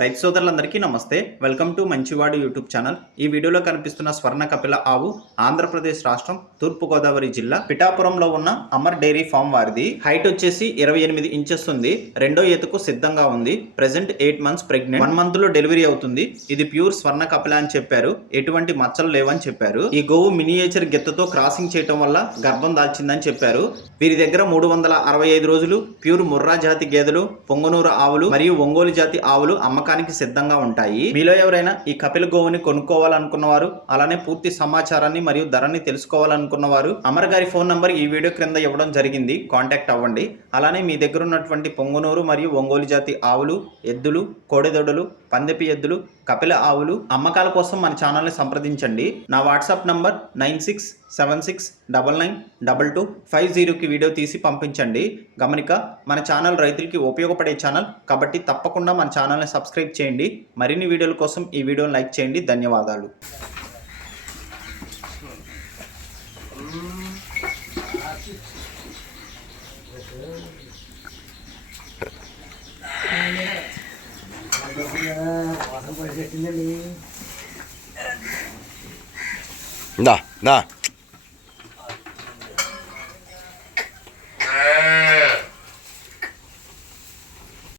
రైతు సోదరులందరికీ నమస్తే. Welcome to Manchivadu YouTube channel. ఈ వీడియోలో కనిపిస్తున్న స్వర్ణ కపిల ఆవు ఆంధ్రప్రదేశ్ రాష్ట్రం తూర్పుగోదావరి జిల్లా పిఠాపురంలో ఉన్న అమర్ డైరీ ఫామ్ వారిది. హైట్ వచ్చేసి ఇరవై ఎనిమిది ఇంచెస్ ఉంది. రెండో ఎతుకు సిద్ధంగా ఉంది. Present eight months pregnant. One మంత్లో డెలివరీ అవుతుంది. ఇది ప్యూర్ స్వర్ణ కపిల అని చెప్పారు. ఎటువంటి మచ్చలు లేవని చెప్పారు. ఈ గోవు మినియేచర్ గెత్తతో క్రాసింగ్ చేయటం వల్ల గర్భం దాల్చిందని చెప్పారు. వీరి దగ్గర మూడు వందల అరవై ఐదు రోజులు ప్యూర్ ముర్రా జాతి గేదెలు పొంగనూరు ఆవులు మరియు ఒంగోలు జాతి ఆవులు అమ్మ అమ్మకానికి సిద్ధంగా ఉంటాయి. మీలో ఎవరైనా ఈ కపిల గోవుని కొనుక్కోవాలనుకున్నవారు అలానే పూర్తి సమాచారాన్ని మరియు ధరని తెలుసుకోవాలనుకున్నవారు అమర్ గారి ఫోన్ నంబర్ ఈ వీడియో క్రింద ఇవ్వడం జరిగింది. కాంటాక్ట్ అవ్వండి. అలానే మీ దగ్గర ఉన్నటువంటి పొంగునూరు మరియు ఒంగోలు జాతి ఆవులు ఎద్దులు కోడెదొడలు పందెపి ఎద్దులు కపిల ఆవులు అమ్మకాల కోసం మన ఛానల్ని సంప్రదించండి. నా WhatsApp number nine six seven six double nine double two five జీరోకి వీడియో తీసి పంపించండి. గమనిక మన ఛానల్ రైతులకి ఉపయోగపడే ఛానల్ కాబట్టి తప్పకుండా మన ఛానల్ని సబ్స్క్రైబ్ చేయండి. మరిన్ని వీడియోల కోసం ఈ వీడియోని లైక్ చేయండి. ధన్యవాదాలు. Hmm. 那那